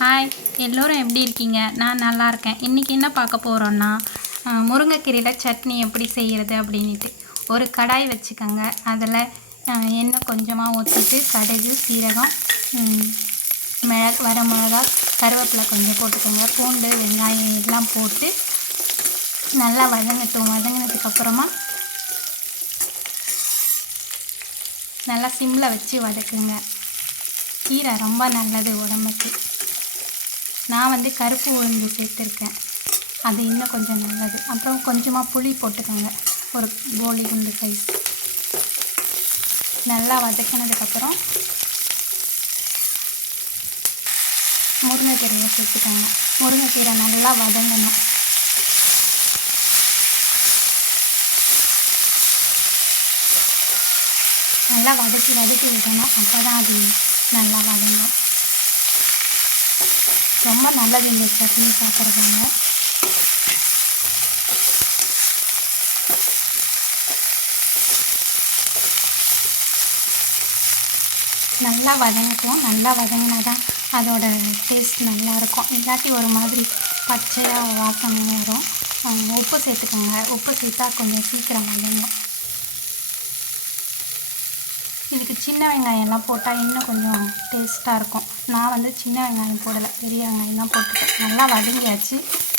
Hi எல்லோரும் எப்படி இருக்கீங்க? நான் நல்லா இருக்கேன். இன்றைக்கி என்ன பார்க்க போகிறோன்னா முருங்கைக்கீரையில் சட்னி எப்படி செய்கிறது அப்படின்ட்டு ஒரு கடாய் வச்சுக்கோங்க. அதில் எண்ணெய் கொஞ்சமாக ஊற்றிட்டு கடுகு சீரகம் மிளகு வர மிளகா கருவேப்பிலை கொஞ்சம் போட்டுக்கோங்க. பூண்டு வெங்காயம் எல்லாம் போட்டு நல்லா வதங்கட்டும். வதங்கினதுக்கப்புறமா நல்லா சிம்மில் வச்சு வதக்குங்க. கீரை ரொம்ப நல்லது உடம்புக்கு. நான் வந்து கருப்பு உளுந்து சேர்த்துருக்கேன். அது இன்னும் கொஞ்சம் நல்லது. அப்புறம் கொஞ்சமாக புளி போட்டுக்கோங்க. ஒரு கோலி குண்டு சைஸ் நல்லா வதக்கினதுக்கப்புறம் முருங்கைக்கீரையை சேர்த்துக்கோங்க. முருங்கைக்கீரை நல்லா வதங்கணும். நல்லா வதக்கி வதக்கி விடணும் அப்போ தான் அது நல்லா வதங்கும். ரொம்ப நல்லது இந்த சட்னி சாப்பிட்றவங்க நல்லா வதங்கிக்குவோம் நல்லா வதங்கினா தான் அதோட டேஸ்ட் நல்லாயிருக்கும். இல்லாட்டி ஒரு மாதிரி பச்சையாக வாசனை வரும். உப்பு சேர்த்துக்கோங்க. உப்பு சேர்த்தா கொஞ்சம் சீக்கிரம் வதங்கும். இதுக்கு சின்ன வெங்காயம்லாம் போட்டால் இன்னும் கொஞ்சம் டேஸ்ட்டாக இருக்கும். நான் வந்து சின்ன வெங்காயம் போடலை பெரிய வெங்காயம் தான் போட்டுட்டேன். நல்லா வதங்கியாச்சு.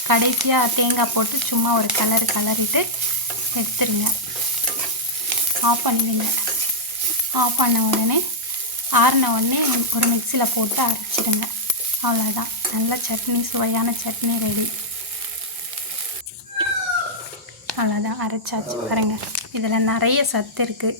கடைசியாக தேங்காய் போட்டு சும்மா ஒரு கலர் கலரிட்டு எடுத்துருங்க. ஆஃப் பண்ணிடுங்க. ஆஃப் பண்ண உடனே ஆறின உடனே ஒரு மிக்சியில் போட்டு அரைச்சிடுங்க. அவ்வளோதான் நல்ல சட்னி சுவையான சட்னி ரெடி அவ்வளோதான் அரைச்சாச்சு. பாருங்கள் இதில் நிறைய சத்து இருக்குது